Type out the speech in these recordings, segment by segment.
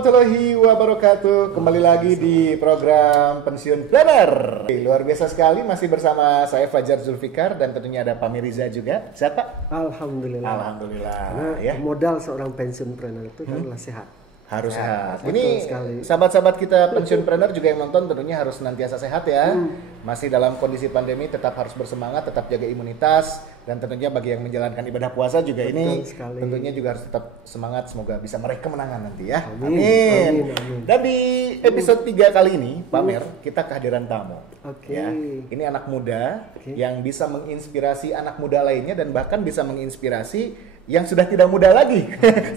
warahmatullahi wabarakatuh. Kembali lagi di program Pensiun Planner. Luar biasa sekali, masih bersama saya Fajar Zulfikar dan tentunya ada Pak Miriza juga. Sehat Pak? Alhamdulillah. Alhamdulillah. Karena Ya. modal seorang pensiun planner itu adalah sehat. Harus sehat. Betul Ini sekali. sahabat-sahabat kita pensiun planner juga yang nonton tentunya harus senantiasa sehat ya. Masih dalam kondisi pandemi tetap harus bersemangat, tetap jaga imunitas dan tentunya bagi yang menjalankan ibadah puasa juga ini sekali. tentunya juga harus tetap semangat, semoga bisa meraih kemenangan nanti ya. Amin. Amin. Amin. Dan di episode 3 kali ini, Pak Mer, kita kehadiran tamu. Oke. Ya, ini anak muda Oke. yang bisa menginspirasi anak muda lainnya dan bahkan bisa menginspirasi yang sudah tidak muda lagi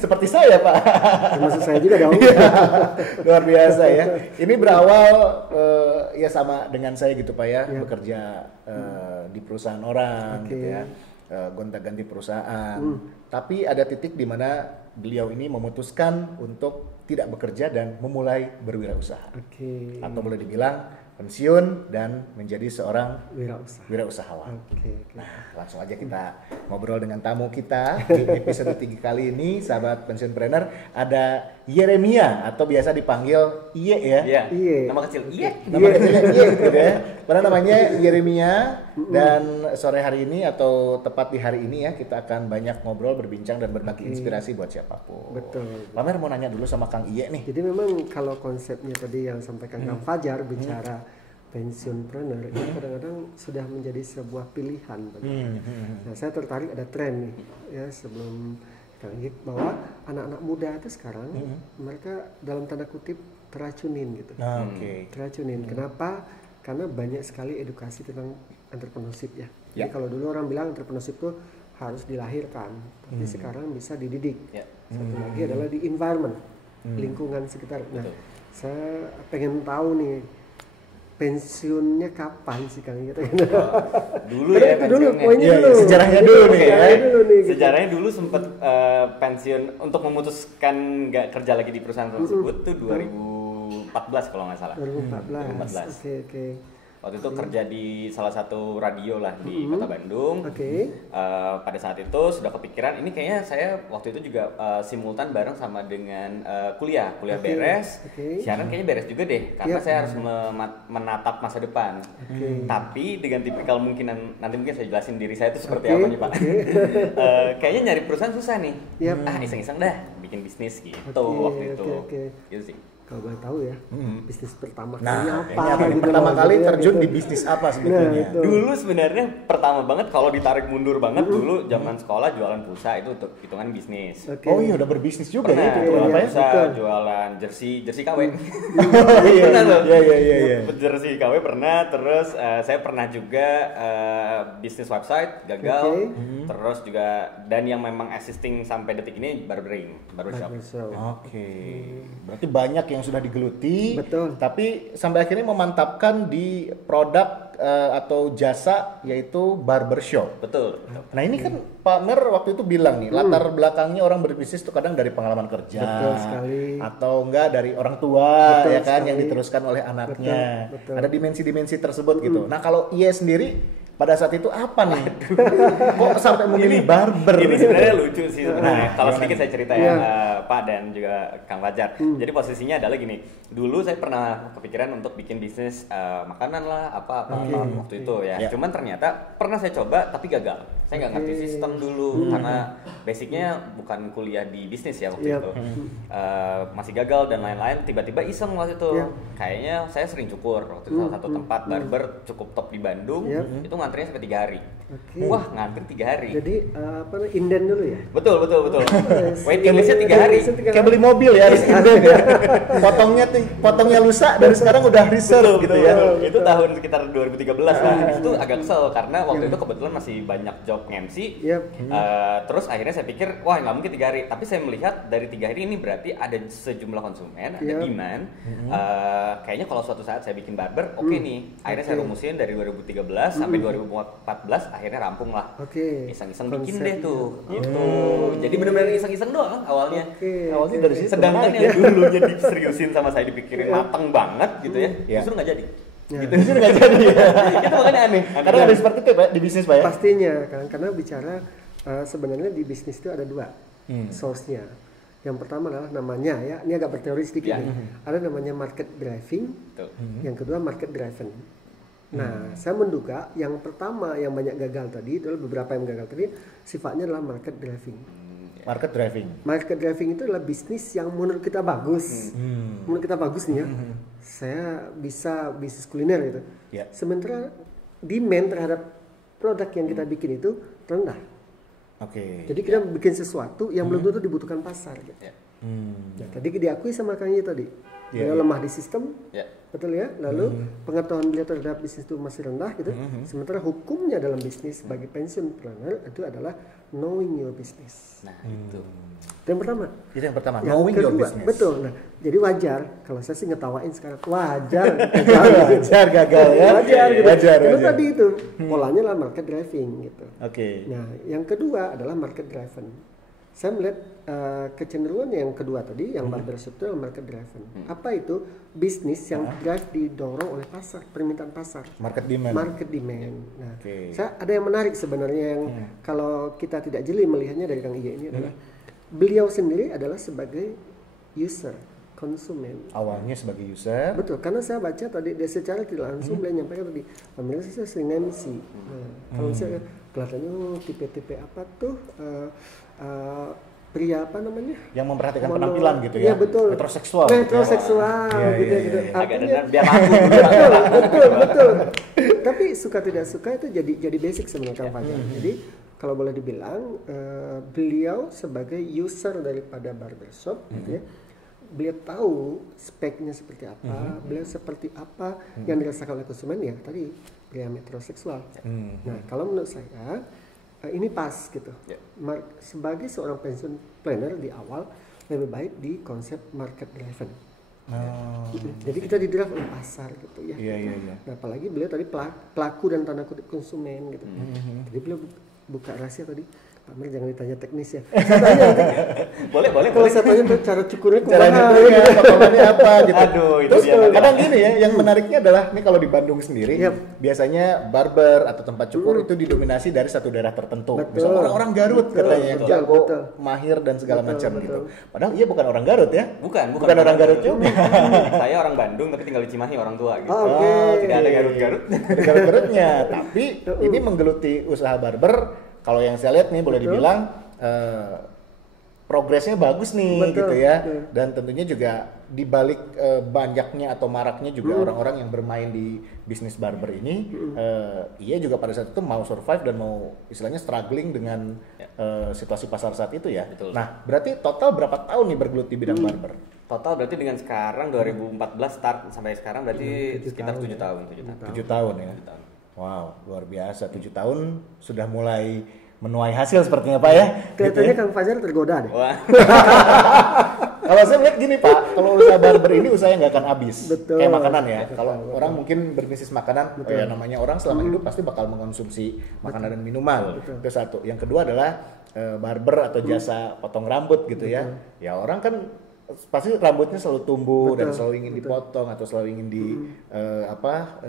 seperti saya Pak. Termasuk saya juga dong. Luar biasa ya. Ini berawal ya sama dengan saya gitu Pak ya, bekerja di perusahaan orang Oke. gitu ya, gonta-ganti perusahaan. Tapi ada titik di mana beliau ini memutuskan untuk tidak bekerja dan memulai berwirausaha. Oke. Atau boleh dibilang pensiun dan menjadi seorang Wirausaha. wirausahawan. Oke. Nah, langsung aja kita ngobrol dengan tamu kita di episode 3 kali ini, sahabat pensiunpreneur. Ada Yeremia atau biasa dipanggil Iye ya. Iya. Iya. Nama kecil. Iya. Nama kecilnya Iye gitu ya. Karena namanya Yeremia dan sore hari ini atau tepat di hari ini ya kita akan banyak ngobrol, berbincang dan berbagi inspirasi buat siapapun. Betul. Pamer mau nanya dulu sama Kang Iye nih. Jadi memang kalau konsepnya tadi yang sampaikan Kang Fajar bicara pensiunpreneur itu kadang-kadang sudah menjadi sebuah pilihan bagi. Nah, saya tertarik ada tren nih ya sebelum Kang Ig bahwa anak-anak muda itu sekarang mereka dalam tanda kutip teracunin gitu. Oke. Teracunin. Kenapa? Karena banyak sekali edukasi tentang entrepreneurship ya. Ya. Jadi kalau dulu orang bilang entrepreneurship itu harus dilahirkan, tapi sekarang bisa dididik. Ya. Satu lagi adalah di environment, lingkungan sekitar. Nah, saya pengen tahu nih pensiunnya kapan sih Kang gitu. Dulu ya Itu dulu pensiunnya. poinnya Iya, dulu. iya, sejarahnya dulu nih ya. Sejarahnya dulu nih, gitu. Sejarahnya dulu sempat pensiun untuk memutuskan nggak kerja lagi di perusahaan tersebut tuh 2014 kalau nggak salah. 2014. Oke. Waktu itu kerja di salah satu radio lah di Kota Bandung. Oke. Pada saat itu sudah kepikiran ini kayaknya saya waktu itu juga simultan bareng sama dengan kuliah beres. Oke. Siaran kayaknya beres juga deh karena Yap. saya harus menatap masa depan. Tapi dengan tipikal mungkinan nanti mungkin saya jelasin diri saya itu seperti Oke, apa nih Pak. Kayaknya nyari perusahaan susah nih. Yap. Iseng-iseng dah bikin bisnis gitu Oke, waktu itu. oke. Gitu sih. Kalau boleh tahu ya, bisnis pertama Nah, kalinya kayaknya apa? apa nih? gitu Pertama loh, kali gitu ya, terjun gitu. di bisnis apa sebetulnya? Nah, itu. Dulu sebenarnya pertama banget kalau ditarik mundur banget dulu zaman sekolah jualan pulsa itu untuk hitungan bisnis. Oke. Oh iya udah berbisnis juga Pernah ya itu jualan apa ya? pulsa, Betul. jualan jersey KW. Iya Pernah tuh. iya. Jersey KW pernah, terus saya pernah juga bisnis website gagal, Oke. terus juga dan yang memang existing sampai detik ini barbershop. So, Oke. Berarti banyak yang sudah digeluti. Betul. Tapi sampai akhirnya memantapkan di produk atau jasa yaitu barbershop. Betul. Nah ini kan Pak Mer waktu itu bilang nih latar belakangnya orang berbisnis itu kadang dari pengalaman kerja, Betul sekali. atau enggak dari orang tua Betul ya kan yang sekali. diteruskan oleh anaknya. Betul. Ada dimensi-dimensi tersebut gitu. Nah kalau Ia sendiri pada saat itu apa nih? Kok sampai memilih barber? Ini sebenarnya lucu sih sebenarnya. Nah, Kalau gimana sedikit nih? saya cerita Iya. ya Pak dan juga Kang Fajar. Jadi posisinya adalah gini. Dulu saya pernah kepikiran untuk bikin bisnis makanan lah apa waktu itu ya. Ya. Cuman ternyata pernah saya coba tapi gagal. Saya nggak ngerti sistem dulu karena basicnya bukan kuliah di bisnis ya waktu Iya. itu. Masih gagal dan lain-lain. Tiba-tiba iseng waktu itu. Iya. Kayaknya saya sering cukur waktu itu salah satu tempat barber cukup top di Bandung. Iya. Itu ngantrinya sampai 3 hari. Oke. Wah ngantri 3 hari. Jadi apa namanya, inden dulu ya? Betul. Yes. Waiting listnya 3 hari. Kayak beli mobil ya harus inden ya. Potongnya lusa dari sekarang udah reserve gitu ya. Itu tahun sekitar 2013 lah. Itu agak kesel karena waktu itu kebetulan masih banyak job MC. Yap. Terus akhirnya saya pikir wah nggak mungkin 3 hari. Tapi saya melihat dari 3 hari ini berarti ada sejumlah konsumen, ada Yap. demand. Kayaknya kalau suatu saat saya bikin barber, oke nih. Akhirnya saya rumusin dari 2013 sampai 2014 akhirnya rampung lah. Oke. Iseng-iseng bikin deh Konsepnya. tuh. Gitu. Jadi benar-benar iseng-iseng doang awalnya. Oke. Awalnya dari situ. Sedangkan menarik yang dulunya diseriusin sama saya dipikirin mateng banget gitu ya, Iya. justru nggak jadi. Ya. Gitu. Justru nggak jadi ya. Itu makanya aneh. Karena ada seperti itu ya Pak di bisnis Pak ya. Pastinya kan, karena bicara sebenarnya di bisnis itu ada dua source-nya. Yang pertama adalah namanya ya, ini agak berteori sedikit Ya. nih. Ada namanya market driving, Betul. yang kedua market driven. Nah, saya menduga yang pertama yang banyak gagal tadi, adalah beberapa yang gagal tadi sifatnya adalah market driving. Market driving. Market driving itu adalah bisnis yang menurut kita bagus. Menurut kita bagus nih ya. Saya bisa bisnis kuliner gitu. Ya. Sementara demand terhadap produk yang kita bikin itu rendah. Oke. Jadi kita bikin sesuatu yang belum tentu dibutuhkan pasar gitu. Ya. Nah, tadi diakui sama Kang Ye tadi. Iya, Beliau iya. lemah di sistem, Ya. betul ya. Lalu pengetahuan beliau terhadap bisnis itu masih rendah gitu. Sementara hukumnya dalam bisnis bagi pensiunpreneur itu adalah knowing your business. Nah, itu. Itu yang pertama. Itu yang pertama, Yang knowing your kedua, business. betul. Nah, jadi wajar kalau saya sih ngetawain sekarang. Wajar. Wajar gagal ya. Wajar gitu. Wajar, Karena wajar. tadi itu polanya lah market driving gitu. Oke. Nah, yang kedua adalah market driven. Saya melihat kecenderungan yang kedua tadi, yang barbershop itu adalah market driven. Apa itu? Bisnis yang drive didorong oleh pasar, permintaan pasar. Market demand. Market demand. Nah, Oke. saya ada yang menarik sebenarnya yang kalau kita tidak jeli melihatnya dari Kang Iye ini adalah beliau sendiri adalah sebagai user, konsumen. Awalnya sebagai user. Betul, karena saya baca tadi dia secara tidak langsung beliau nyampaikan tadi, pemirsa saya sering MC. Nah, kalau saya kelihatannya tipe-tipe apa tuh pria apa namanya? Yang memperhatikan Mono- penampilan gitu ya. Iya betul. Metroseksual. Metroseksual Iya, gitu iya, gitu. iya. Agak Artinya dengar biar laku. betul. Tapi suka tidak suka itu jadi basic sebenarnya Kang Fajar. Jadi kalau boleh dibilang beliau sebagai user daripada barbershop gitu ya. Beliau tahu speknya seperti apa, beliau seperti apa yang dirasakan oleh konsumen ya tadi pria metroseksual. Nah, kalau menurut saya ini pas gitu. Ya. Sebagai seorang pensiun planner di awal lebih baik di konsep market driven. Oh. Jadi kita didrive oleh pasar gitu ya. Iya, iya, iya. Nah, apalagi beliau tadi pelaku dan tanda kutip konsumen gitu. Jadi beliau buka rahasia tadi. Pak Mer jangan ditanya teknis ya. Saya tanya nanti. Boleh. Kalau saya tanya tuh cara cukurnya Cara kumaha, nyetupnya, potongannya apa gitu. Aduh, itu Terus dia. kadang gini ya, yang menariknya adalah nih kalau di Bandung sendiri, Yap. biasanya barber atau tempat cukur itu didominasi dari satu daerah tertentu. Betul. Misalnya orang-orang Garut Betul, katanya yang betul, jago, betul. mahir dan segala Betul, macam betul. gitu. Padahal iya bukan orang Garut ya. Bukan orang Garut juga. Saya orang Bandung tapi tinggal di Cimahi orang tua gitu. Oh, oke. Tidak ada Garut-Garut. Garut-garutnya, tapi ini menggeluti usaha barber. Kalau yang saya lihat nih boleh dibilang progresnya bagus nih Betul, gitu ya. betul. Dan tentunya juga di balik banyaknya atau maraknya juga orang-orang yang bermain di bisnis barber ini, ia juga pada saat itu mau survive dan mau istilahnya struggling dengan situasi pasar saat itu ya. Betul. Nah, berarti total berapa tahun nih bergelut di bidang barber? Total berarti dengan sekarang 2014 start sampai sekarang berarti sekitar 7 tahun. 7 tahun ya. Wow, luar biasa. 7 tahun sudah mulai menuai hasil sepertinya Pak ya. Kelihatannya Kang Fajar tergoda deh. Wah, Kalau saya lihat gini Pak, kalau usaha barber ini usahanya nggak akan habis. Betul. Kayak makanan ya. Kalau orang mungkin berbisnis makanan, oh ya namanya orang selama hidup pasti bakal mengkonsumsi makanan dan minuman. Itu satu. Yang kedua adalah barber atau jasa potong rambut gitu ya. Ya orang kan pasti rambutnya selalu tumbuh dan selalu ingin dipotong atau selalu ingin di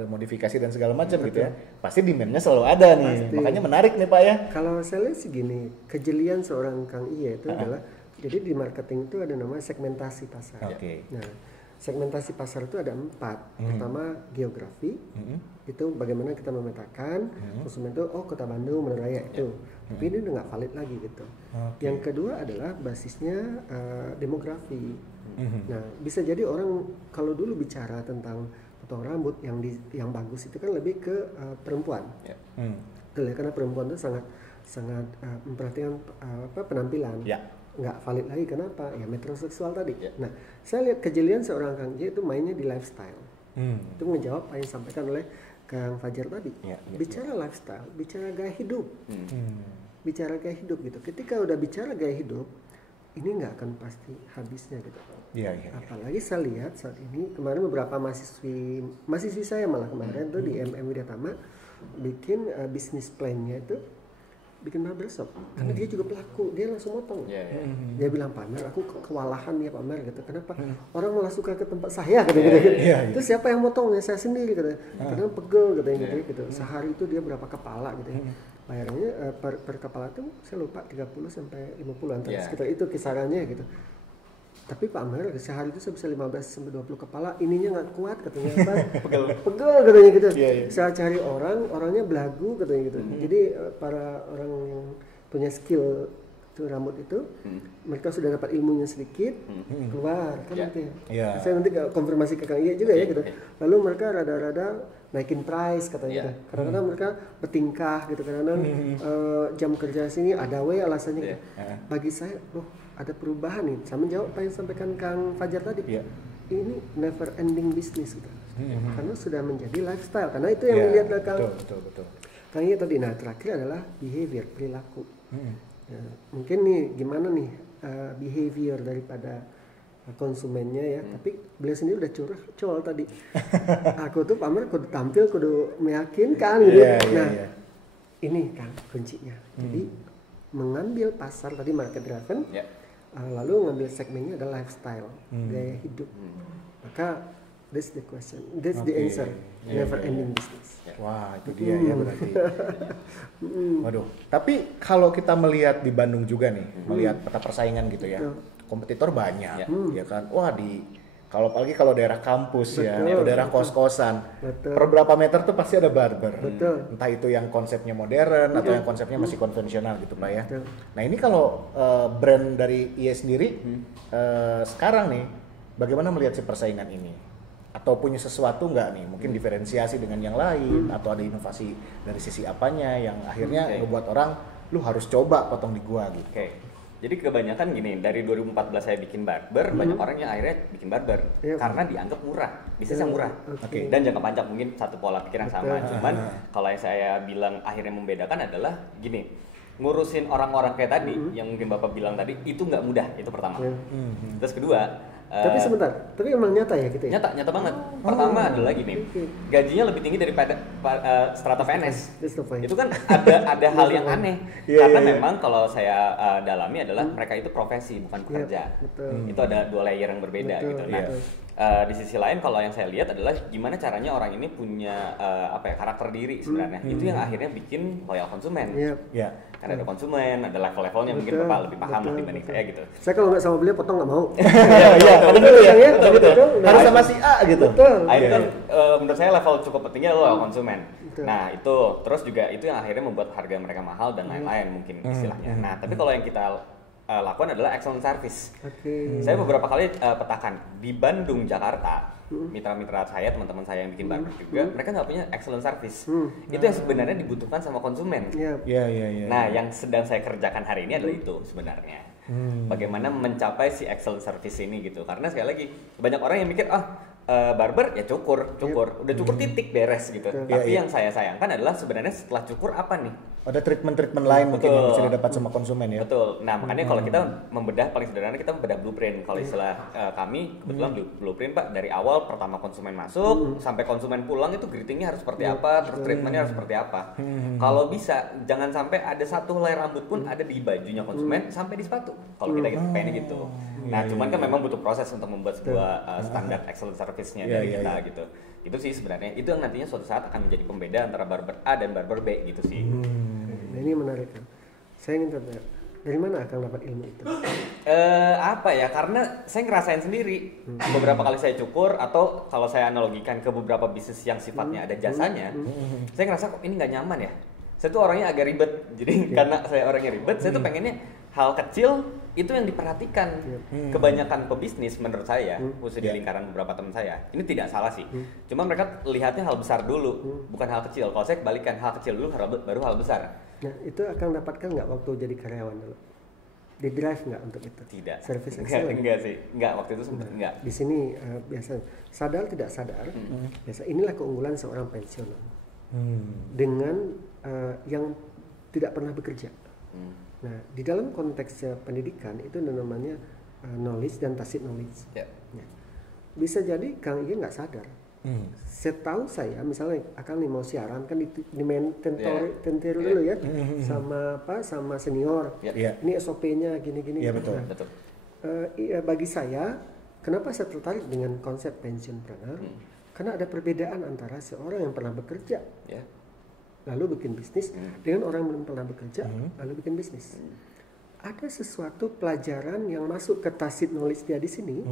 modifikasi dan segala macam gitu ya. Pasti demand-nya selalu ada nih. Pasti. Makanya menarik nih Pak ya. Kalau saya lihat sih gini, kejelian seorang Kang Iye itu adalah jadi di marketing itu ada namanya segmentasi pasar. Oke. Nah, segmentasi pasar itu ada 4. Pertama geografi, itu bagaimana kita memetakan konsumen itu kota Bandung, Medan itu. Tapi ini udah nggak valid lagi gitu. Yang kedua adalah basisnya demografi. Nah, bisa jadi orang kalau dulu bicara tentang potong rambut yang bagus itu kan lebih ke perempuan. Betul ya, karena perempuan itu sangat memperhatikan penampilan. Ya. Nggak valid lagi, kenapa? Ya metroseksual tadi. Nah, saya lihat kejelian seorang Kang J itu mainnya di lifestyle. Itu menjawab apa yang disampaikan oleh Kang Fajar tadi. Bicara lifestyle, bicara gaya hidup. Bicara gaya hidup gitu. Ketika udah bicara gaya hidup, ini nggak akan pasti habisnya gitu. Iya. Apalagi saya lihat saat ini, kemarin beberapa mahasiswi saya malah kemarin tuh di MM Widyatama bikin bisnis plan-nya itu bikin barbershop, karena dia juga pelaku, dia langsung motong. Dia bilang, Pak Mer, aku kewalahan ya Pak Mer gitu. Kenapa? Orang malah suka ke tempat saya gitu. Terus siapa yang motongnya? Saya sendiri gitu. Karena pegel gitu. Sehari itu dia berapa kepala gitu. Bayarnya per kepala tuh saya lupa 30 sampai 50 antara sekitar itu kisarannya gitu. Tapi Pak Amir sehari itu saya bisa 15-20 kepala, ininya nggak kuat katanya Pak. Pegel katanya gitu. Saya cari orangnya belagu katanya gitu. Jadi para orang yang punya skill itu rambut itu, mereka sudah dapat ilmunya sedikit, keluar kan nanti. Saya nanti konfirmasi ke Kang Iya juga ya gitu. Lalu mereka rada-rada naikin price katanya gitu. Kadang-kadang mereka bertingkah gitu, kadang-kadang jam kerja sini ada alasannya gitu. Bagi saya, ada perubahan nih. Sama jawab apa yang sampaikan Kang Fajar tadi. Ini never ending business gitu. Karena sudah menjadi lifestyle. Karena itu yang dilihat Kang. Betul. Kang Iya tadi. Nah terakhir adalah behavior, perilaku. Ya, mungkin nih gimana nih behavior daripada konsumennya ya, tapi beliau sendiri udah curcol tadi. Aku tuh pamer kudu tampil, kudu meyakinkan gitu. Ini kan kuncinya. Jadi mengambil pasar tadi market driven, lalu ngambil segmennya adalah lifestyle, gaya hidup. Maka that's the question, that's the answer. Never ending business. Wah, itu dia ya berarti. Waduh, tapi kalau kita melihat di Bandung juga nih, melihat peta persaingan gitu ya, kompetitor banyak, ya kan? Wah, kalau apalagi kalau daerah kampus ya, atau daerah kos-kosan, per berapa meter tuh pasti ada barber. Entah itu yang konsepnya modern atau yang konsepnya masih konvensional gitu Pak ya. Nah ini kalau brand dari IE sendiri sekarang nih, bagaimana melihat si persaingan ini? Atau punya sesuatu nggak nih, mungkin diferensiasi dengan yang lain, atau ada inovasi dari sisi apanya yang akhirnya ngebuat orang, lu harus coba potong di gua gitu. Jadi kebanyakan gini, dari 2014 saya bikin barber, banyak orang yang akhirnya bikin barber karena dianggap murah, bisnisnya murah. Dan jangka panjang mungkin satu pola pikir yang sama. Cuman kalau yang saya bilang akhirnya membedakan adalah gini, ngurusin orang-orang kayak tadi, yang mungkin Bapak bilang tadi, itu nggak mudah, itu pertama. Terus kedua, tapi sebentar, tapi emang nyata ya gitu ya? Nyata banget. Pertama adalah gini, gajinya lebih tinggi daripada strata PNS. Itu kan ada hal yang aneh. Karena memang kalau saya dalami adalah mereka itu profesi bukan pekerja. Itu ada dua layer yang berbeda gitu. Nah, di sisi lain kalau yang saya lihat adalah gimana caranya orang ini punya karakter diri sebenarnya. Itu yang akhirnya bikin loyal konsumen. Karena ada konsumen, ada level-levelnya, mungkin Bapak lebih paham lah dibanding saya gitu. Saya kalau nggak sama beliau potong nggak mau. Ada dulu ya, harus sama si A gitu. Itu kan menurut saya level cukup pentingnya loyal konsumen. Nah itu, terus juga itu yang akhirnya membuat harga mereka mahal dan lain-lain mungkin istilahnya. Nah tapi kalau yang kita lakukan adalah excellent service. Saya beberapa kali petakan di Bandung, Jakarta, mitra-mitra saya, teman-teman saya yang bikin barber juga, mereka nggak punya excellent service. Itu yang sebenarnya dibutuhkan sama konsumen. Nah, yang sedang saya kerjakan hari ini adalah itu sebenarnya. Bagaimana mencapai si excellent service ini gitu. Karena sekali lagi banyak orang yang mikir barber ya cukur, udah cukur titik beres gitu. Tapi yang saya sayangkan adalah sebenarnya setelah cukur apa nih? Ada treatment lain mungkin yang bisa didapat sama konsumen ya. Betul. Nah makanya kalau kita membedah paling sederhana kita membedah blueprint. Kalau istilah kami kebetulan blueprint Pak, dari awal pertama konsumen masuk sampai konsumen pulang itu greetingnya harus seperti apa, terus treatmentnya harus seperti apa. Kalau bisa jangan sampai ada satu helai rambut pun ada di bajunya konsumen sampai di sepatu. Kalau kita pengennya gitu. Nah cuman kan memang butuh proses untuk membuat sebuah standar excellent service-nya dari kita gitu. Itu sih sebenarnya, itu yang nantinya suatu saat akan menjadi pembeda antara barber A dan barber B gitu sih. Nah ini menarik kan. Saya ingin tanya, dari mana akan dapat ilmu itu? Karena saya ngerasain sendiri. Beberapa kali saya cukur atau kalau saya analogikan ke beberapa bisnis yang sifatnya ada jasanya, saya ngerasa kok ini nggak nyaman ya. Saya tuh orangnya agak ribet, jadi karena saya orangnya ribet, saya tuh pengennya hal kecil itu yang diperhatikan. Kebanyakan pebisnis menurut saya, khususnya di lingkaran beberapa teman saya, ini tidak salah sih. Cuma mereka lihatnya hal besar dulu, bukan hal kecil. Kalau saya kebalikan, hal kecil dulu baru hal besar. Nah itu akan dapatkan nggak waktu jadi karyawan dulu? Di drive nggak untuk itu? Tidak. Service excellence? Enggak sih, enggak waktu itu sempat enggak. Di sini biasa sadar tidak sadar, biasa inilah keunggulan seorang pensiunan dengan yang tidak pernah bekerja. Nah, di dalam konteks pendidikan itu namanya knowledge dan tacit knowledge. Ya. Bisa jadi Kang Iye nggak sadar. Setahu saya, misalnya Akang nih mau siaran kan di tentir dulu ya, sama senior. Ini SOP-nya gini-gini. Iya betul. Betul. Bagi saya, kenapa saya tertarik dengan konsep pensiunpreneur? Karena ada perbedaan antara seorang yang pernah bekerja. Lalu bikin bisnis dengan orang yang belum pernah bekerja lalu bikin bisnis. ada sesuatu pelajaran yang masuk ke tacit knowledge dia di sini,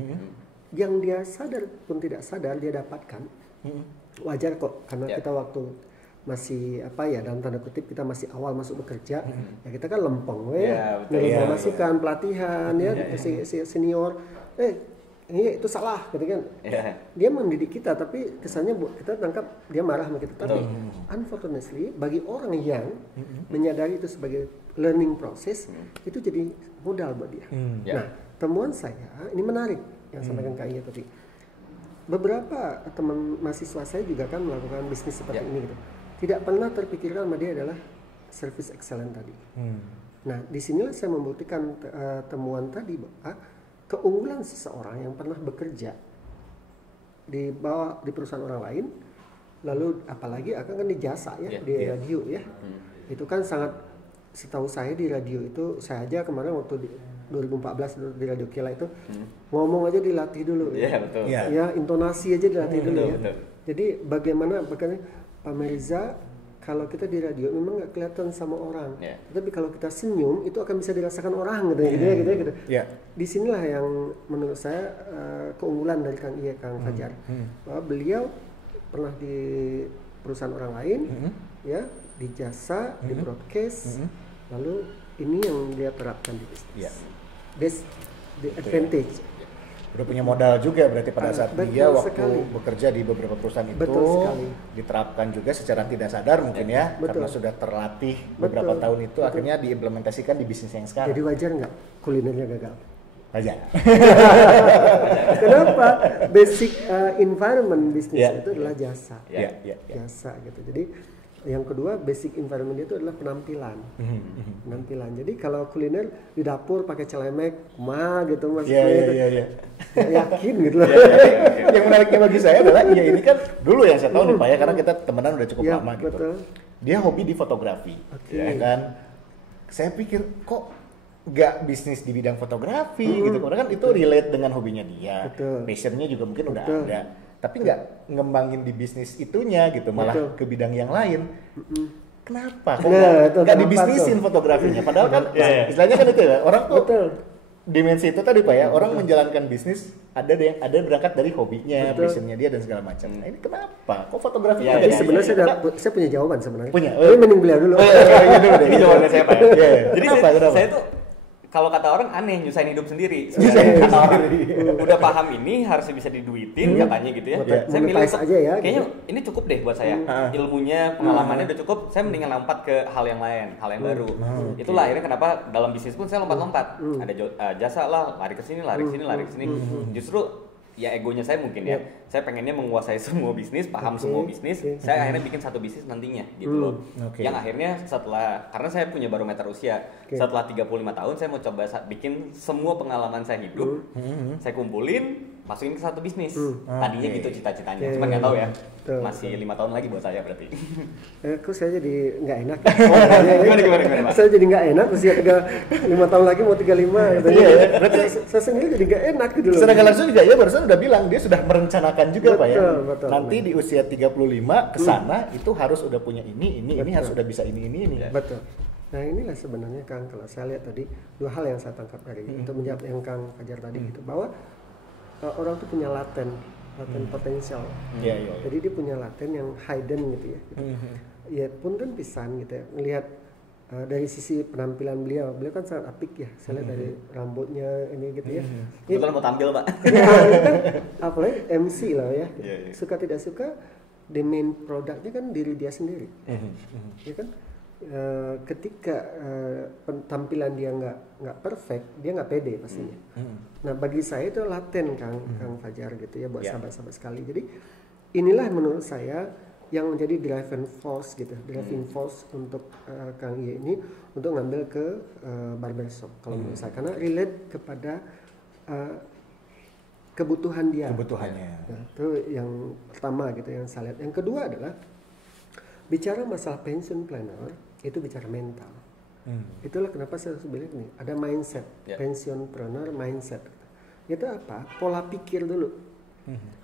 yang dia sadar pun tidak sadar dia dapatkan. Wajar kok, karena kita waktu masih dalam tanda kutip kita masih awal masuk bekerja, ya kita kan lempeng nerima masukan pelatihan si senior, ini itu salah gitu kan. Dia mendidik kita, tapi kesannya kita tangkap dia marah sama kita. Tapi unfortunately bagi orang yang menyadari itu sebagai learning process, itu jadi modal buat dia. Nah, temuan saya ini menarik yang sampaikan Kak Iya tadi. Beberapa teman mahasiswa saya juga kan melakukan bisnis seperti ini gitu. Tidak pernah terpikirkan sama dia adalah service excellent tadi. Nah, disinilah saya membuktikan temuan tadi bahwa keunggulan seseorang yang pernah bekerja di perusahaan orang lain, lalu apalagi akan kan di jasa di radio itu kan sangat, setahu saya di radio itu, saya aja kemarin waktu di 2014 di Radio Kila itu ngomong aja dilatih dulu betul. Ya intonasi aja dilatih dulu betul. Jadi bagaimana Pak Meriza, kalau kita di radio memang nggak kelihatan sama orang, tapi kalau kita senyum itu akan bisa dirasakan orang gitu. Disinilah yang menurut saya keunggulan dari Kang Fajar, bahwa beliau pernah di perusahaan orang lain, di jasa, di broadcast, lalu ini yang dia terapkan di bisnis. That's the advantage. Udah punya modal juga berarti pada saat dia waktu bekerja di beberapa perusahaan itu diterapkan juga secara tidak sadar mungkin karena sudah terlatih beberapa tahun itu akhirnya diimplementasikan di bisnis yang sekarang. Jadi wajar nggak kulinernya gagal? Wajar. Kenapa? Basic environment bisnis itu adalah jasa. Jasa gitu. Jadi yang kedua, basic environment itu adalah penampilan. Jadi kalau kuliner di dapur pakai celemek, gitu yakin gitu loh. Yang menariknya bagi saya adalah ini kan dulu yang saya tahu nih Pak karena kita temenan udah cukup lama gitu. Betul. Dia hobi di fotografi, kan. Saya pikir kok nggak bisnis di bidang fotografi gitu, karena kan itu relate dengan hobinya dia, passionnya juga mungkin udah ada. Tapi nggak ngembangin di bisnis itunya gitu, malah ke bidang yang lain. Kenapa? Kok nggak dibisnisin fotografinya? Padahal kan istilahnya kan itu orang tuh dimensi itu tadi Pak orang menjalankan bisnis ada berangkat dari hobinya, passionnya dia dan segala macam. Nah ini kenapa? Kok fotografi? Tapi sebenarnya saya punya jawaban sebenarnya. Punya. Tapi mending beliau dulu. Ini jawabannya saya Pak. Jadi kenapa? Saya tuh kalau kata orang aneh nyusahin hidup sendiri. Kata orang udah paham ini harusnya bisa diduitin katanya gitu ya. Saya milih aja ya. Kayaknya ini cukup deh buat saya. Ilmunya, pengalamannya udah cukup. Saya mendingan lompat ke hal yang lain, hal yang baru. Itulah akhirnya kenapa dalam bisnis pun saya lompat-lompat. Ada jasa lah, lari ke sini, lari ke sini. Justru ya egonya saya mungkin saya pengennya menguasai semua bisnis, paham semua bisnis. Saya akhirnya bikin satu bisnis nantinya gitu loh. Yang akhirnya karena saya punya barometer usia, setelah 35 tahun saya mau coba bikin semua pengalaman saya hidup, saya kumpulin, masukin ke satu bisnis. Tadinya gitu cita-citanya, cuman nggak tahu ya. Masih 5 tahun lagi buat saya berarti. Kok saya jadi nggak enak. Gimana, Pak? Saya jadi nggak enak, usia 5 tahun lagi mau 35 gitu. Berarti saya sendiri jadi nggak enak gitu loh. Secara langsung juga barusan udah bilang dia sudah merencanakan juga Pak Betul. Nanti di usia 35 ke sana itu harus udah punya ini harus udah bisa ini. Betul. Nah inilah sebenarnya Kang, kalau saya lihat tadi dua hal yang saya tangkap dari untuk menjawab yang Kang Fajar tadi gitu, bahwa orang tuh punya laten potensial. Jadi dia punya laten yang hidden gitu ya. Ya pun kan pisan gitu ya. Melihat dari sisi penampilan beliau kan sangat apik ya. Saya lihat dari rambutnya ini gitu ya. Kebetulan mau tampil Pak. Kan apalagi MC lah ya. Suka tidak suka, the main produknya kan diri dia sendiri. Ya kan. Ketika tampilan dia nggak perfect, dia nggak pede pastinya. Nah bagi saya itu laten Kang Fajar gitu ya buat sahabat-sahabat sekali. Jadi inilah menurut saya yang menjadi driving force untuk Kang Iya ini untuk ngambil ke barbershop kalau menurut saya, karena relate kepada kebutuhan dia. Kebutuhannya. Nah, itu yang pertama gitu yang saya lihat. Yang kedua adalah bicara masalah pension planner itu bicara mental. Itulah kenapa saya bilang nih ada mindset, pensionpreneur mindset. Itu apa? Pola pikir dulu.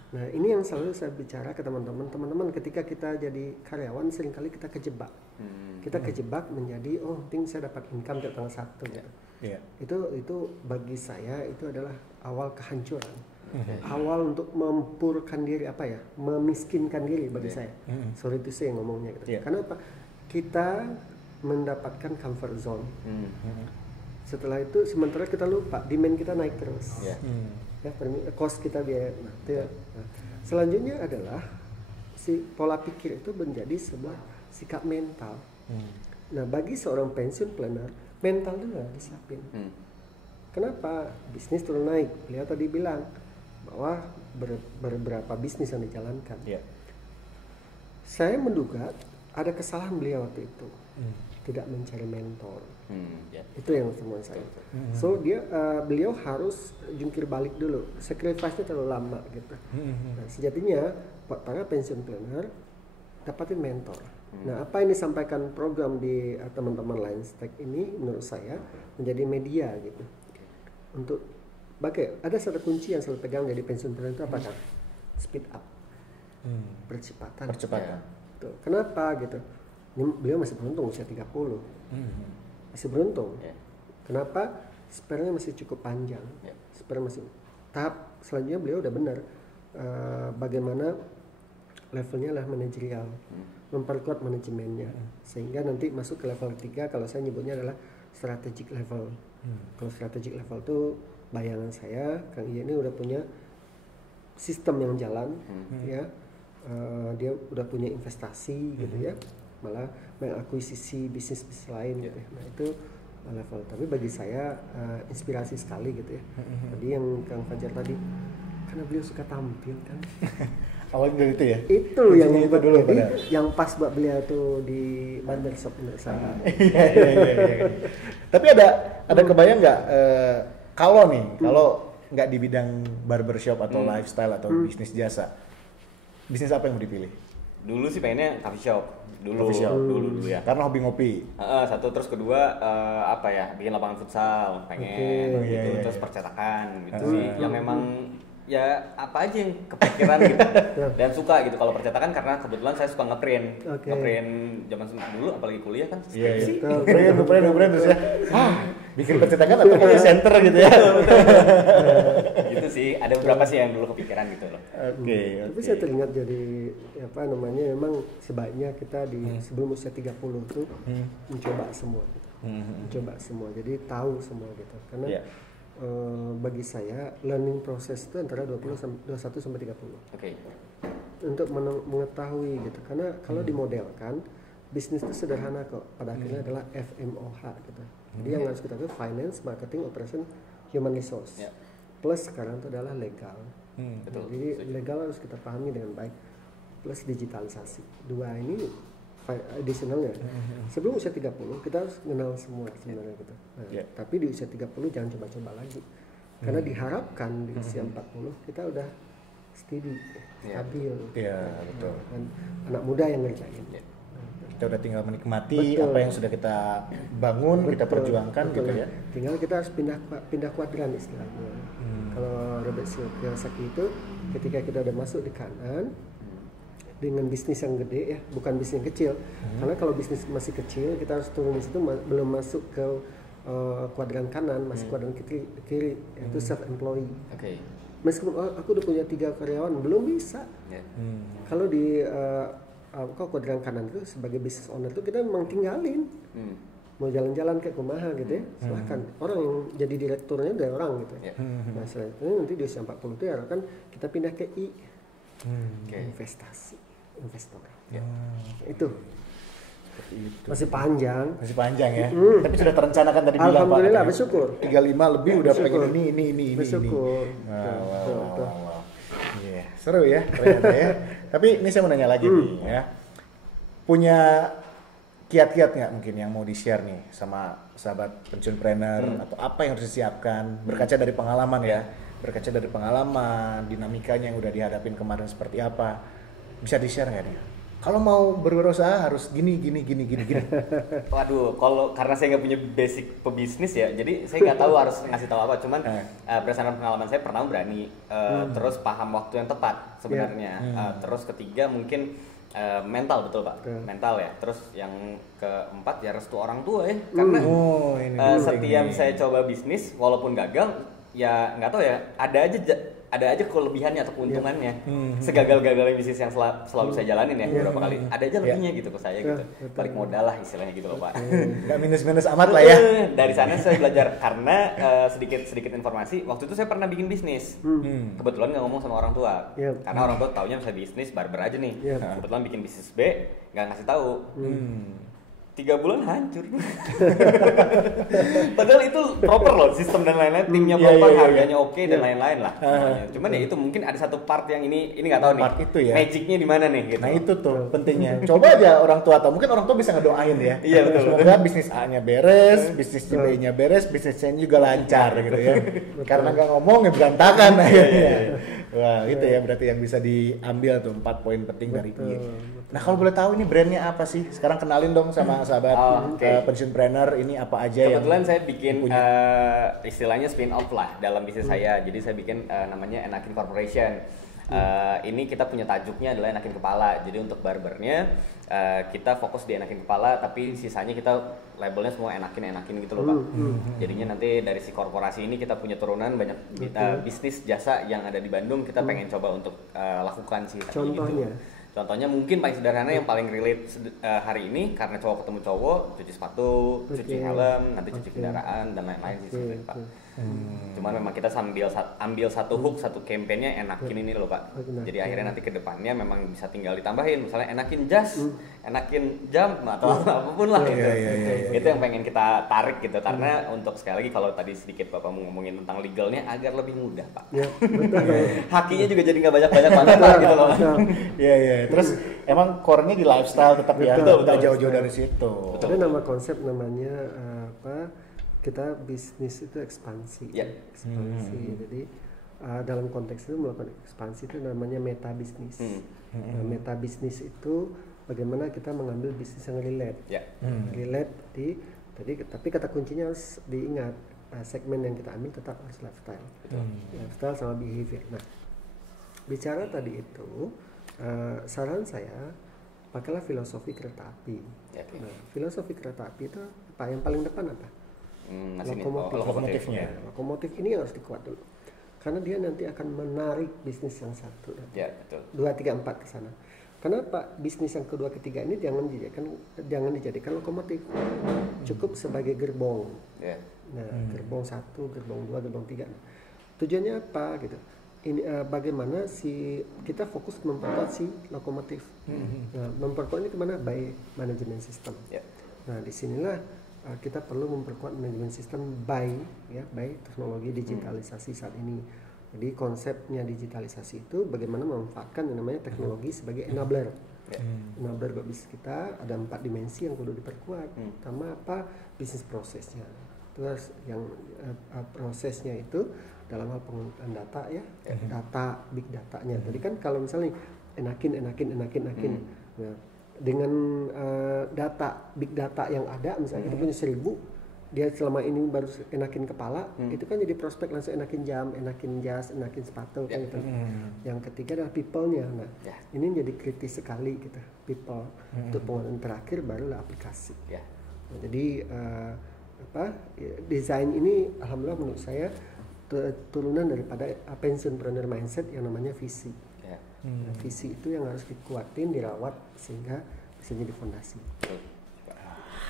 Nah ini yang selalu saya bicara ke teman-teman ketika kita jadi karyawan seringkali kita kejebak. Kita kejebak menjadi penting saya dapat income tiap tanggal 1 gitu. Itu bagi saya itu adalah awal kehancuran. Awal untuk mempurkan diri memiskinkan diri bagi saya. Sorry to say ngomongnya gitu. Karena apa? Kita mendapatkan comfort zone. Setelah itu sementara kita lupa demand kita naik terus. Cost kita biaya. Selanjutnya adalah si pola pikir itu menjadi sebuah sikap mental. Nah, bagi seorang pensiun planner, mental juga disiapin. Kenapa? Bisnis turun naik. Beliau tadi bilang bahwa beberapa bisnis yang dijalankan. Saya menduga ada kesalahan beliau waktu itu. Tidak mencari mentor. Itu yang temuan saya. So beliau harus jungkir balik dulu. Sacrifice-nya terlalu lama gitu. Nah, sejatinya buat para pensiun planner dapatin mentor. Nah, apa yang disampaikan program di teman-teman Linestack ini menurut saya menjadi media gitu. Untuk ada satu kunci yang selalu pegang jadi pensiun planner itu apa kan? Speed up. Percepatan. Tuh. Kenapa gitu? Beliau masih beruntung usia 30. Masih beruntung. Kenapa? Spernya masih cukup panjang. Spernya masih tahap selanjutnya beliau udah benar bagaimana levelnya lah manajerial. Memperkuat manajemennya. Sehingga nanti masuk ke level 3 kalau saya nyebutnya adalah strategic level. Kalau strategic level itu bayangan saya Kang Iya ini udah punya sistem yang jalan ya. Dia udah punya investasi gitu ya. Malah mengakuisisi bisnis lain gitu ya. Nah itu level. Tapi bagi saya inspirasi sekali gitu ya. Tadi yang Kang Fajar tadi karena beliau suka tampil kan. Awalnya dari itu ya? Itu yang membuat dulu yang pas buat beliau tuh di barbershop menurut saya. Iya. Tapi ada kebayang nggak kalau nggak di bidang barbershop atau lifestyle atau bisnis jasa, bisnis apa yang mau dipilih? Dulu sih pengennya coffee shop dulu ya. Karena hobi ngopi. Satu, terus kedua bikin lapangan futsal pengen gitu. Terus percetakan gitu sih yang memang ya apa aja yang kepikiran gitu dan suka gitu. Kalau percetakan karena kebetulan saya suka ngeprint zaman dulu apalagi kuliah kan ngeprint terus ya bikin percetakan atau kayak center gitu ya. Gitu sih, ada beberapa sih yang dulu kepikiran gitu loh. Tapi saya teringat jadi memang sebaiknya kita di sebelum usia 30 tuh mencoba semua gitu. Mencoba semua, jadi tahu semua gitu. Karena bagi saya learning proses itu antara 21 sampai 30. Untuk mengetahui gitu. Karena kalau dimodelkan bisnis itu sederhana kok. Pada akhirnya adalah FMOH gitu. Jadi yang harus kita tahu finance, marketing, operation, human resource. Plus sekarang itu adalah legal. Jadi legal harus kita pahami dengan baik. Plus digitalisasi. Dua ini additionalnya. Sebelum usia 30 kita harus kenal semua sebenarnya gitu. Tapi di usia 30 jangan coba-coba lagi. Karena diharapkan di usia 40 kita udah steady, stabil. Betul. Dan anak muda yang ngerjain. Kita udah tinggal menikmati apa yang sudah kita bangun, kita perjuangkan gitu ya. Tinggal kita harus pindah kuadran istilahnya. Kalau Robert Kiyosaki itu ketika kita udah masuk di kanan dengan bisnis yang gede ya, bukan bisnis yang kecil. Karena kalau bisnis masih kecil, kita harus turun di situ belum masuk ke kuadran kanan, masih kuadran kiri yaitu self employee. Meskipun aku udah punya 3 karyawan, belum bisa. Kalau di kuadran kanan itu sebagai business owner itu kita memang tinggalin. Mau jalan-jalan kayak kumaha gitu ya, silahkan. Orang yang jadi direkturnya dari orang gitu. Nah selanjutnya nanti di usia 40 itu ya kan kita pindah ke investasi. Investor. Itu masih panjang ya. Tapi sudah terencanakan tadi bilang Pak. Alhamdulillah bersyukur. 35 lebih udah pengen ini. Bersyukur. Wow. Seru ya ternyata ya. Tapi ini saya mau nanya lagi nih ya. Punya kiat-kiat nggak mungkin yang mau di-share nih sama sahabat pensiunpreneur atau apa yang harus disiapkan berkaca dari pengalaman ya. Berkaca dari pengalaman, dinamikanya yang udah dihadapin kemarin seperti apa. Bisa di-share nggak nih? kalau mau berwirausaha harus gini. Waduh, kalau karena saya nggak punya basic pebisnis ya, jadi saya nggak tahu harus ngasih tahu apa. Cuman berdasarkan pengalaman saya, pertama berani, terus paham waktu yang tepat sebenarnya. Terus ketiga mungkin mental, betul Pak, mental ya. Terus yang keempat ya restu orang tua ya, karena setiap saya coba bisnis, walaupun gagal, ya nggak tahu ya, ada aja kelebihannya atau keuntungannya. Segagal-gagalnya bisnis yang selalu saya jalanin ya beberapa kali, ada aja lebihnya gitu ke saya gitu. Balik modal lah istilahnya gitu loh Pak. Nggak minus-minus amat lah ya. Dari sana saya belajar karena sedikit informasi. Waktu itu saya pernah bikin bisnis. Kebetulan nggak ngomong sama orang tua. Karena orang tua taunya saya bisnis barber aja nih. Kebetulan bikin bisnis B, nggak ngasih tahu. 3 bulan hancur. Padahal itu proper loh, sistem dan lain-lain, timnya proper, harganya oke dan lain-lain lah. Cuman ya itu mungkin ada satu part yang ini nggak tahu nih. Part itu ya. Magicnya di mana nih gitu. Nah itu tuh pentingnya. Coba aja orang tua atau mungkin orang tua bisa ngedoain ya. Iya betul. Semoga bisnis A-nya beres, bisnis B-nya beres, bisnis C-nya juga lancar gitu ya. Karena nggak ngomong ya berantakan akhirnya. Wah itu ya berarti yang bisa diambil tuh 4 poin penting dari I. Nah kalau boleh tahu ini brandnya apa sih? Sekarang kenalin dong sama sahabat pensiunpreneur ini apa aja. Kebetulan saya bikin istilahnya spin off lah dalam bisnis saya. Jadi saya bikin namanya Enakin Corporation. Ini kita punya tajuknya adalah Enakin Kepala. Jadi untuk barbernya kita fokus di Enakin Kepala, tapi sisanya kita labelnya semua enakin gitu loh Pak. Jadinya nanti dari si korporasi ini kita punya turunan banyak bisnis jasa yang ada di Bandung, kita pengen coba untuk lakukan sih. Contohnya? Gitu. Contohnya mungkin paling sederhana yang paling relate hari ini, karena cowok ketemu cowok, cuci sepatu, cuci helm, nanti cuci kendaraan dan lain-lain sih sebenarnya Pak. Cuman memang kita ambil satu hook, satu campaign-nya enakin ini loh Pak. Jadi akhirnya nanti ke depannya memang bisa tinggal ditambahin, misalnya enakin jas, enakin jam atau apapun lah gitu. Itu yang pengen kita tarik gitu, karena untuk sekali lagi kalau tadi sedikit Bapak mau ngomongin tentang legalnya agar lebih mudah Pak. Hakinya juga jadi nggak banyak banget lah gitu loh. Iya. Terus emang core-nya di lifestyle tetap ya, nggak jauh-jauh dari situ. Ada nama konsep namanya kita bisnis itu ekspansi. Ekspansi. Jadi dalam konteks itu melakukan ekspansi itu namanya meta bisnis. Meta bisnis itu bagaimana kita mengambil bisnis yang relate. Relate tapi kata kuncinya harus diingat, segmen yang kita ambil tetap harus lifestyle. Lifestyle sama behavior. Nah, bicara tadi itu saran saya pakailah filosofi kereta api. Nah, filosofi kereta api itu apa? Yang paling depan apa? Lokomotifnya. Lokomotif ini harus dikuat dulu, karena dia nanti akan menarik bisnis yang satu, betul. 2, 3, 4 ke sana. Kenapa bisnis yang kedua, ketiga ini jangan dijadikan lokomotif, cukup sebagai gerbong. Nah, gerbong 1, gerbong 2, gerbong 3. Nah, tujuannya apa gitu? Ini bagaimana kita fokus memperkuat si lokomotif. Nah, memperkuat ini kemana? By manajemen sistem. Nah, disinilah kita perlu memperkuat manajemen sistem by teknologi digitalisasi saat ini. Jadi konsepnya digitalisasi itu bagaimana memanfaatkan yang namanya teknologi sebagai enabler. Enabler buat bisnis kita ada 4 dimensi yang perlu diperkuat. Pertama apa? Bisnis prosesnya. Terus yang prosesnya itu dalam hal penggunaan data ya, data big datanya. Jadi kan kalau misalnya enakin. Nah, dengan data big data yang ada, misalnya kita punya 1000, dia selama ini baru enakin kepala, itu kan jadi prospek langsung enakin jam, enakin jas, enakin sepatu kan gitu. Yang ketiga adalah people-nya. Nah, ini jadi kritis sekali gitu, people. Untuk pengenalan terakhir barulah aplikasi. Nah, jadi desain ini alhamdulillah menurut saya turunan daripada pensiunpreneur mindset yang namanya visi. Nah, visi itu yang harus dikuatin, dirawat sehingga bisa jadi fondasi.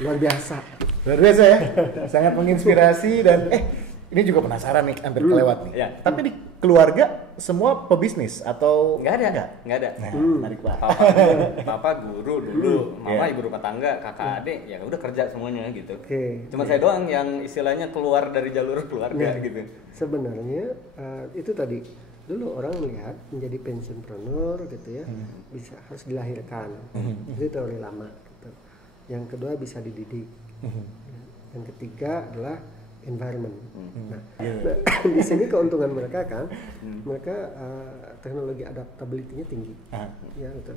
Luar biasa ya, sangat menginspirasi. Dan ini juga penasaran nih, hampir kelewat nih. Tapi di keluarga semua pebisnis atau nggak ada. Nah, menarik Pak. Papa guru dulu, mama ibu rumah tangga, kakak adik ya udah kerja semuanya gitu. Cuma saya doang yang istilahnya keluar dari jalur keluarga gitu. Sebenarnya itu tadi dulu orang melihat menjadi pensiunpreneur gitu ya, harus dilahirkan. Itu teori lama gitu. Yang kedua bisa dididik. Yang ketiga adalah environment. Nah, di sini keuntungan mereka kan, mereka teknologi adaptability-nya tinggi. Ya gitu.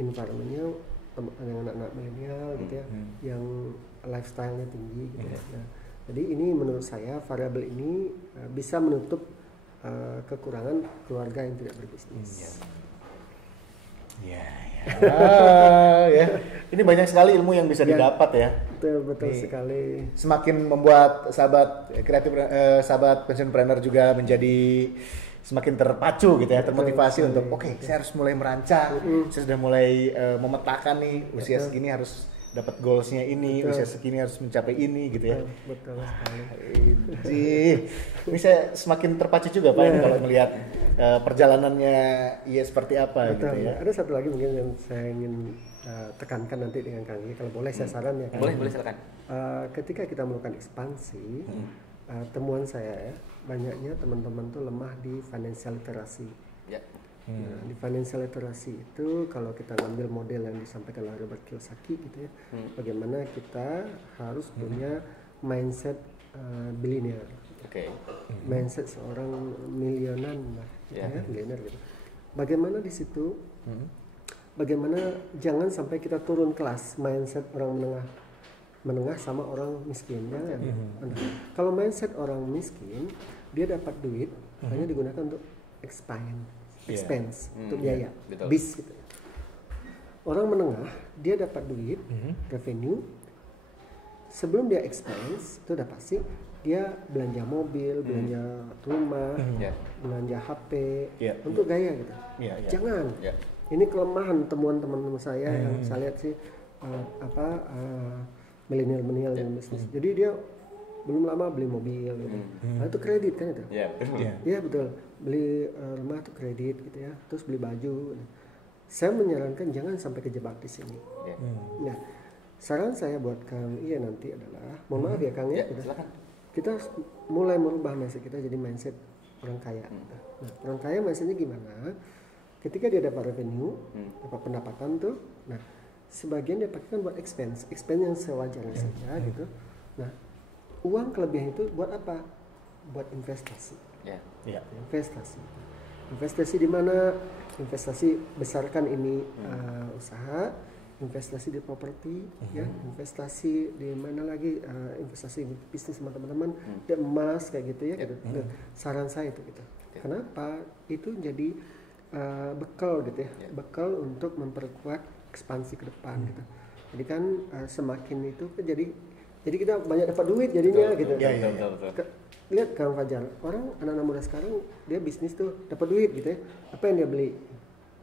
environmentnya dengan anak-anak milenial gitu ya, yang lifestyle-nya tinggi gitu ya. Nah, jadi ini menurut saya variabel ini bisa menutup kekurangan keluarga yang tidak berbisnis. Ya. Ya. Ini banyak sekali ilmu yang bisa didapat ya. Betul sekali. Semakin membuat sahabat kreatif, sahabat pensiunpreneur juga menjadi semakin terpacu gitu ya, termotivasi untuk saya harus mulai merancang, saya sudah mulai memetakan nih usia segini harus dapat goalsnya ini, usia segini harus mencapai ini gitu ya. Betul sekali. Ini saya semakin terpacu juga Pak ini kalau melihat perjalanannya seperti apa gitu ya. Ada satu lagi mungkin yang saya ingin tekankan nanti dengan Kang Gi, kalau boleh saya saran ya. Boleh silakan. Ketika kita melakukan ekspansi, temuan saya ya, banyaknya teman-teman tuh lemah di financial literacy. Ya. Nah, di financial literacy itu kalau kita ngambil model yang disampaikan oleh Robert Kiyosaki gitu ya, bagaimana kita harus punya mindset billionaire, mindset seorang milionan lah, ya, milioner gitu. Bagaimana di situ, bagaimana jangan sampai kita turun kelas mindset orang menengah sama orang miskin, jangan. Kalau mindset orang miskin, dia dapat duit hanya digunakan untuk expense untuk biaya, bis gitu. Orang menengah dia dapat duit, revenue, sebelum dia expense itu udah pasti dia belanja mobil, belanja rumah, belanja HP untuk gaya gitu. Jangan. Ini kelemahan temuan teman-teman saya yang saya lihat sih milenial yang bisnis. Jadi dia belum lama beli mobil gitu. Nah, itu kredit kan itu. Iya betul. Beli rumah tuh kredit gitu ya. Terus beli baju. Saya menyarankan jangan sampai kejebak di sini. Nah, saran saya buat Kang Iya nanti adalah, mohon maaf ya Kang ya, kita harus mulai merubah mindset kita jadi mindset orang kaya. Nah, orang kaya mindsetnya gimana? Ketika dia dapat revenue, dapat pendapatan tuh, nah sebagian dia pakai kan buat expense yang sewajarnya saja gitu. Nah, uang kelebihan itu buat apa? Buat investasi. Investasi di mana? Investasi besarkan ini usaha, investasi di properti, ya, investasi di mana lagi? Investasi di bisnis sama teman-teman, di emas kayak gitu ya. Gitu. Saran saya itu gitu. Kenapa? Itu jadi bekal gitu ya, bekal untuk memperkuat ekspansi ke depan gitu. Jadi kan semakin itu jadi kita banyak dapat duit jadinya gitu. Lihat Kang Fajar, orang anak-anak muda sekarang dia bisnis tuh dapat duit gitu ya. Apa yang dia beli?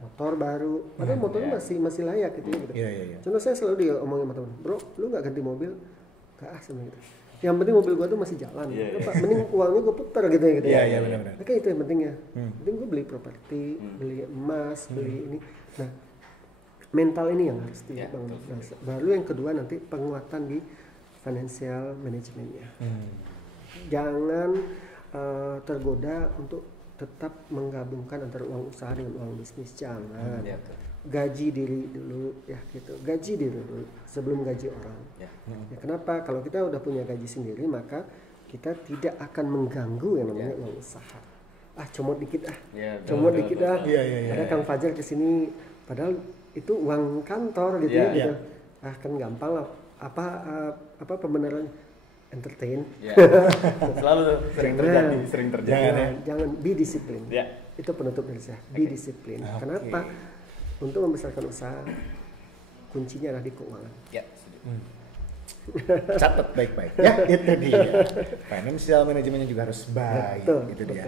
Motor baru. Padahal motornya masih layak gitu ya gitu. Contoh saya selalu dia omongin sama teman, "Bro, lu enggak ganti mobil?" Enggak sama gitu. Yang penting mobil gua tuh masih jalan. Pak, mending uangnya gua putar gitu ya gitu. Iya benar. Oke, itu yang pentingnya. Penting gua beli properti, beli emas, beli ini. Nah, mental ini yang harus dibangun. Baru yang kedua nanti penguatan di financial managementnya. Jangan tergoda untuk tetap menggabungkan antara uang usaha dengan uang bisnis. Jangan. Gaji diri dulu ya gitu. Gaji diri dulu sebelum gaji orang. Ya, kenapa? Kalau kita udah punya gaji sendiri maka kita tidak akan mengganggu yang namanya uang usaha. Comot dikit comot dikit. Ada Kang Fajar kesini padahal itu uang kantor gitu ya gitu. Kan gampang lah. Apa pembenaran entertain. Selalu sering terjadi. Jangan be disiplin. Itu penutup dari saya. Be disiplin. Kenapa? Untuk membesarkan usaha kuncinya adalah di keuangan. Catat baik-baik. Ya, itu dia. Financial manajemennya juga harus baik. Itu dia.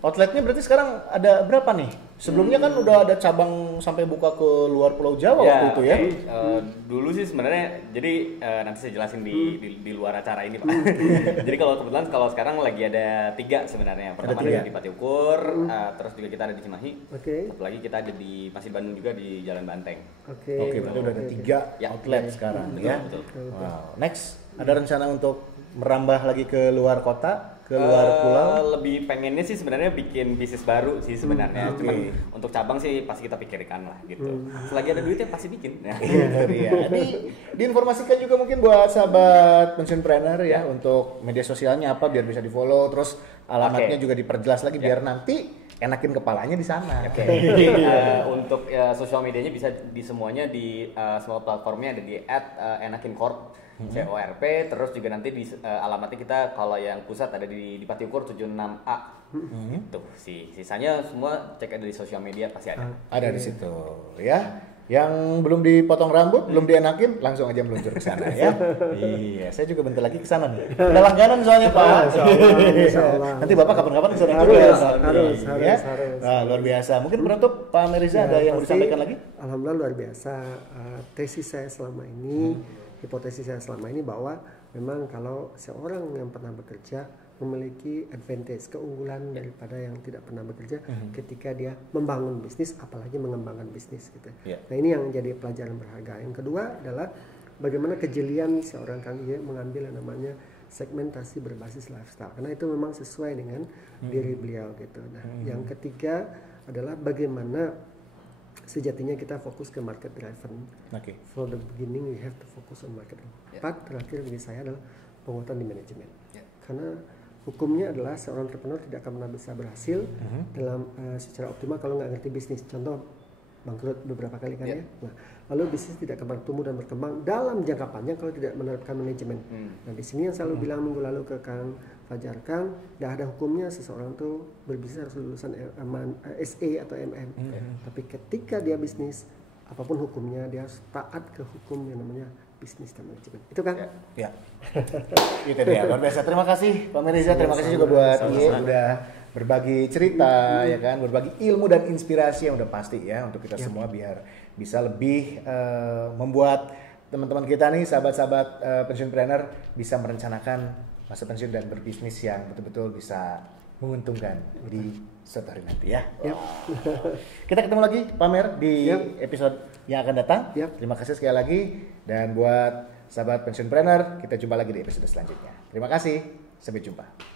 Outletnya berarti sekarang ada berapa nih? Sebelumnya kan udah ada cabang sampai buka ke luar Pulau Jawa waktu itu ya. Dulu sih sebenarnya, jadi nanti saya jelasin di luar acara ini Pak. Jadi kebetulan kalau sekarang lagi ada 3 sebenarnya. Pertama ada di Pati Ukur, terus juga kita ada di Cimahi. Satu lagi kita ada di masih Bandung juga di Jalan Banteng. Oke, berarti udah ada 3 outlet sekarang ya. Wow. Next, ada rencana untuk merambah lagi ke luar kota, ke luar pulau? Lebih pengennya sih sebenarnya bikin bisnis baru sih sebenarnya. Cuman untuk cabang sih pasti kita pikirkan lah gitu. Selagi ada duitnya pasti bikin. Diinformasikan juga mungkin buat sahabat pensiunpreneur untuk media sosialnya apa biar bisa di follow, terus alamatnya juga diperjelas lagi biar nanti enakin kepalanya di sana. Oke. Jadi untuk sosial medianya bisa di semuanya di semua platformnya ada di @enakincorp. CORP, terus juga nanti di alamatnya kita kalau yang pusat ada di Pati Ukur 76A. Tuh, sisanya semua cek ada di sosial media pasti ada. Ada di situ ya. Yang belum dipotong rambut, belum dienakin, langsung aja meluncur ke sana ya. Iya, saya juga bentar lagi ke sana nih. Udah langganan soalnya Pak. Insyaallah. Nanti Bapak kapan-kapan ke sana juga. Harus. Nah, luar biasa. Mungkin penutup Pak Meriza ada yang mau disampaikan lagi? Alhamdulillah luar biasa. Tesis saya selama ini, hipotesis saya selama ini bahwa memang kalau seorang yang pernah bekerja memiliki advantage, keunggulan daripada yang tidak pernah bekerja ketika dia membangun bisnis, apalagi mengembangkan bisnis gitu. Nah ini yang jadi pelajaran berharga. Yang kedua adalah bagaimana kejelian seorang Kang Iye mengambil yang namanya segmentasi berbasis lifestyle, karena itu memang sesuai dengan diri beliau gitu. Nah yang ketiga adalah bagaimana sejatinya kita fokus ke market driven. For the beginning we have to focus on market. Terakhir bagi saya adalah penguatan di manajemen. Karena hukumnya adalah seorang entrepreneur tidak akan pernah bisa berhasil dalam secara optimal kalau nggak ngerti bisnis. Contoh bangkrut beberapa kali kan ya. Nah, lalu bisnis tidak akan tumbuh dan berkembang dalam jangka panjang kalau tidak menerapkan manajemen. Nah, di sini yang selalu bilang minggu lalu ke Kang Fajar, Kang, tidak ada hukumnya seseorang tuh berbisnis harus lulusan SE atau MM. Tapi ketika dia bisnis, apapun hukumnya dia harus taat ke hukum yang namanya bisnis dan manajemen. Itu kan? Ya. Itu dia. Luar biasa. Terima kasih Pak Meriza. Terima kasih juga buat Iye udah berbagi cerita ya kan, berbagi ilmu dan inspirasi yang udah pasti ya untuk kita semua biar bisa lebih membuat teman-teman kita nih sahabat-sahabat pensiunpreneur bisa merencanakan masa pensiun dan berbisnis yang betul-betul bisa menguntungkan di suatu hari nanti ya. Kita ketemu lagi pamer di episode yang akan datang. Terima kasih sekali lagi, dan buat sahabat pensiunpreneur kita jumpa lagi di episode selanjutnya. Terima kasih, sampai jumpa.